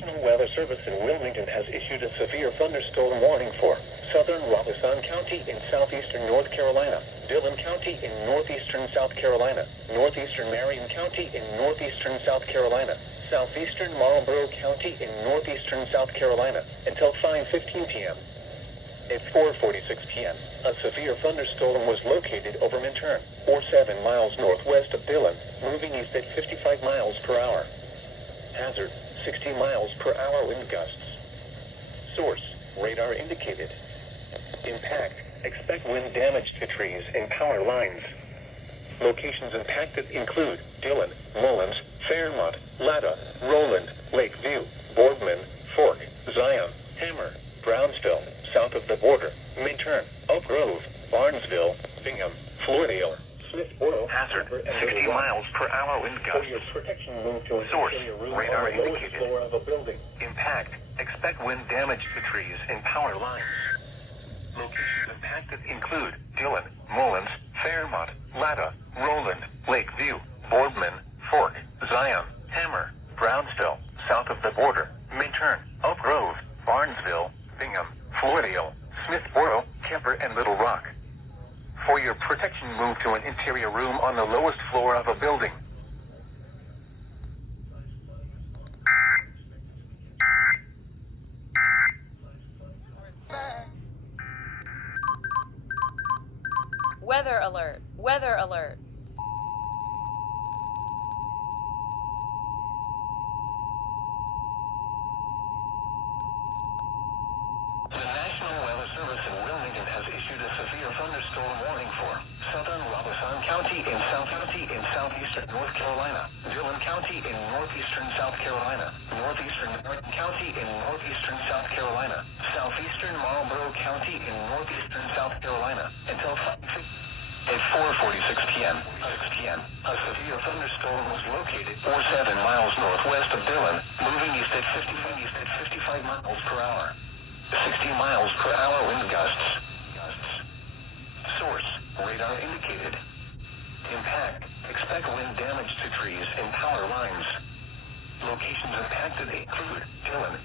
National Weather Service in Wilmington has issued a severe thunderstorm warning for southern Robeson County in southeastern North Carolina, Dillon County in northeastern South Carolina, northeastern Marion County in northeastern South Carolina, southeastern Marlborough County in northeastern South Carolina until 5:15 p.m. At 4:46 p.m., a severe thunderstorm was located over Minturn, 7 miles northwest of Dillon, moving east at 55 miles per hour. Hazard, 60 miles per hour wind gusts. Source, radar indicated. Impact, expect wind damage to trees and power lines. Locations impacted include Dillon, Mullins, Fairmont, Latta, Roland, Lakeview, Boardman, Fork, Zion, Hammer, Brownsville, south of the border, Minturn, Oak Grove, Barnesville, Bingham, Floridale, Smithboro. Hazard, 60 miles per hour wind gusts. For your protection, move to an interior room radar on the lowest floor of a building. Impact, expect wind damage to trees and power lines. Locations impacted include Dillon, Mullins, Fairmont, Latta, Roland, Lakeview, Boardman, Fork, Zion, Hammer, Brownsville, south of the border, Minturn, Oak Grove, Barnesville, Bingham, Floridale, Smithboro, Kemper, and Little Rock. For your protection, move to an interior room on the lowest floor of a building. Weather alert! Weather alert! The National Weather Service in Wilmington has issued a severe thunderstorm warning for southern Robeson County in southeastern North Carolina, Dillon County in northeastern South Carolina, northeastern Marion County in northeastern South Carolina, southeastern Marlborough County in northeastern South Carolina until 5:00 at 4:46 p.m. A severe thunderstorm was located 7 miles northwest of Dillon, moving east at 55 miles per hour. 60 miles per hour wind gusts. Source, radar indicated. Impact, expect wind damage to trees and power lines. Locations impacted include Dillon,